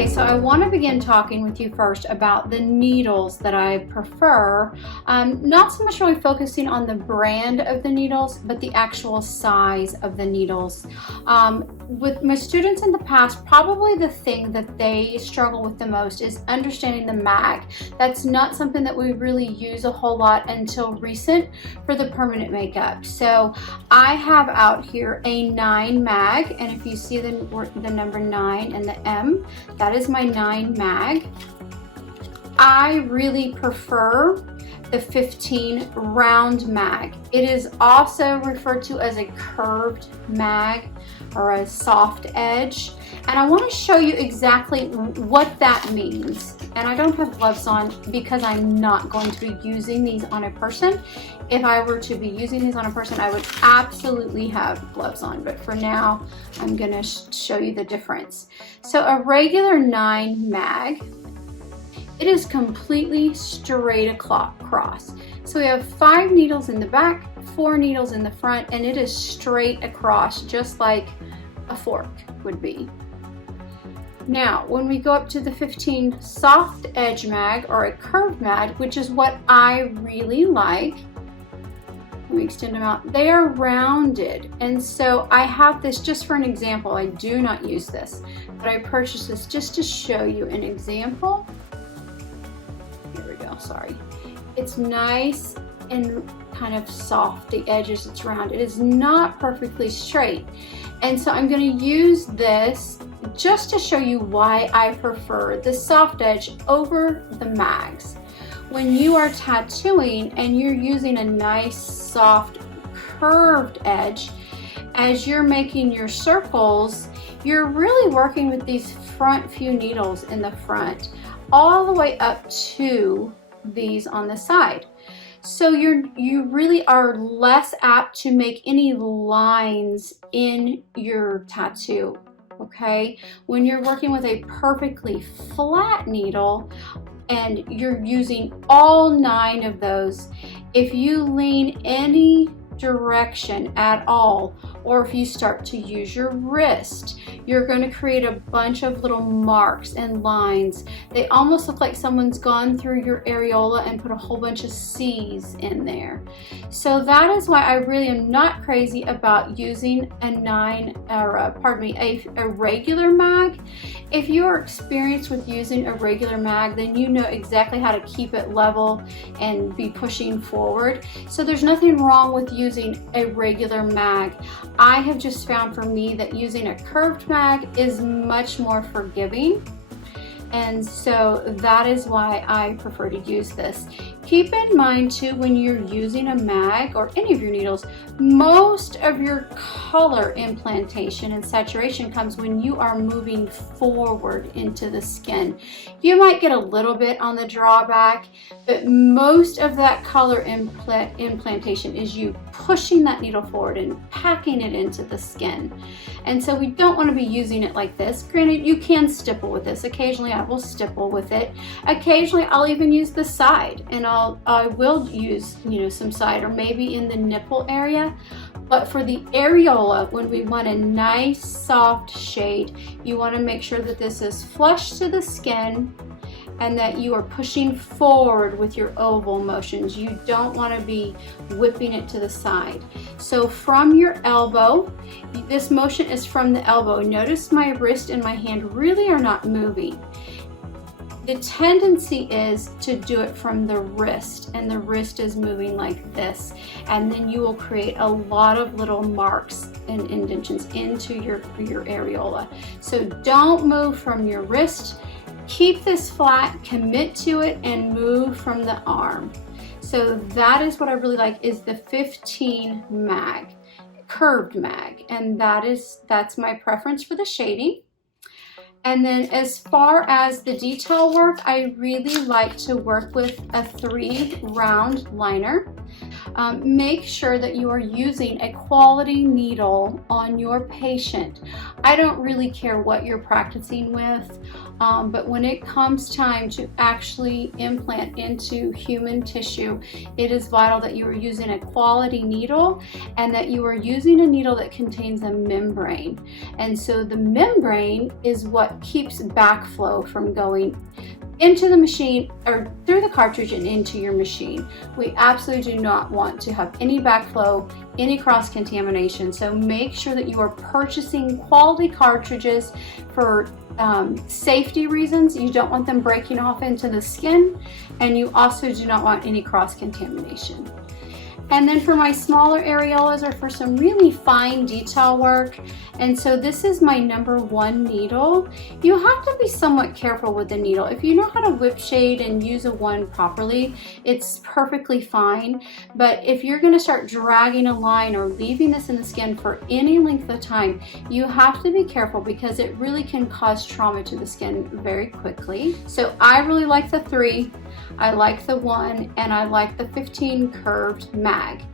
Okay, so I want to begin talking with you first about the needles that I prefer. Not so much really focusing on the brand of the needles, but the actual size of the needles. With my students in the past, probably the thing that they struggle with the most is understanding the mag. That's not something that we really use a whole lot until recent for the permanent makeup. So I have out here a 9 mag, and if you see the number 9 and the M, that is my 9 mag. I really prefer the 15 round mag. It is also referred to as a curved mag or a soft edge. And I want to show you exactly what that means. And I don't have gloves on because I'm not going to be using these on a person. If I were to be using these on a person, I would absolutely have gloves on. But for now, I'm going to show you the difference. So a regular 9 mag, it is completely straight across. So we have 5 needles in the back, 4 needles in the front, and it is straight across, just like a fork would be. Now, when we go up to the 15 soft edge mag or a curved mag, which is what I really like, let me extend them out, they are rounded. And so I have this just for an example. I do not use this, but I purchased this just to show you an example. Here we go, sorry. It's nice and kind of soft, the edges, it's round. It is not perfectly straight. And so I'm going to use this just to show you why I prefer the soft edge over the mags. When you are tattooing and you're using a nice soft curved edge, as you're making your circles, you're really working with these front few needles in the front all the way up to these on the side. So you really are less apt to make any lines in your tattoo, okay? When you're working with a perfectly flat needle and you're using all 9 of those, if you lean any direction at all, or if you start to use your wrist, you're going to create a bunch of little marks and lines. They almost look like someone's gone through your areola and put a whole bunch of C's in there. So that is why I really am not crazy about using a regular mag. If you are experienced with using a regular mag, then you know exactly how to keep it level and be pushing forward. So there's nothing wrong with using a regular mag. I have just found for me that using a curved mag is much more forgiving. And so that is why I prefer to use this. Keep in mind too, when you're using a mag or any of your needles, most of your color implantation and saturation comes when you are moving forward into the skin. You might get a little bit on the drawback, but most of that color implantation is you pushing that needle forward and packing it into the skin. And so we don't want to be using it like this. Granted, you can stipple with this. Occasionally I will stipple with it. Occasionally I'll even use the side, and I will use, some side, or maybe in the nipple area. But for the areola, when we want a nice soft shade, you want to make sure that this is flush to the skin and that you are pushing forward with your oval motions. You don't want to be whipping it to the side. So from your elbow, this motion is from the elbow. Notice my wrist and my hand really are not moving. The tendency is to do it from the wrist, and the wrist is moving like this, and then you will create a lot of little marks and indentions into your areola. So don't move from your wrist. Keep this flat, commit to it, and move from the arm. So that is what I really like, is the 15 mag, curved mag, and that's my preference for the shading. And then as far as the detail work, I really like to work with a 3 round liner. Make sure that you are using a quality needle on your patient. I don't really care what you're practicing with. But when it comes time to actually implant into human tissue, it is vital that you are using a quality needle and that you are using a needle that contains a membrane. And so the membrane is what keeps backflow from going into the machine or through the cartridge and into your machine. We absolutely do not want to have any backflow, any cross-contamination. So make sure that you are purchasing quality cartridges for safety reasons. You don't want them breaking off into the skin, and you also do not want any cross-contamination. And then for my smaller areolas or for some really fine detail work, and so this is my #1 needle. You have to be somewhat careful with the needle. If you know how to whip shade and use a wand properly, it's perfectly fine. But if you're gonna start dragging a line or leaving this in the skin for any length of time, you have to be careful because it really can cause trauma to the skin very quickly. So I really like the 3, I like the 1, and I like the 15 curved mag.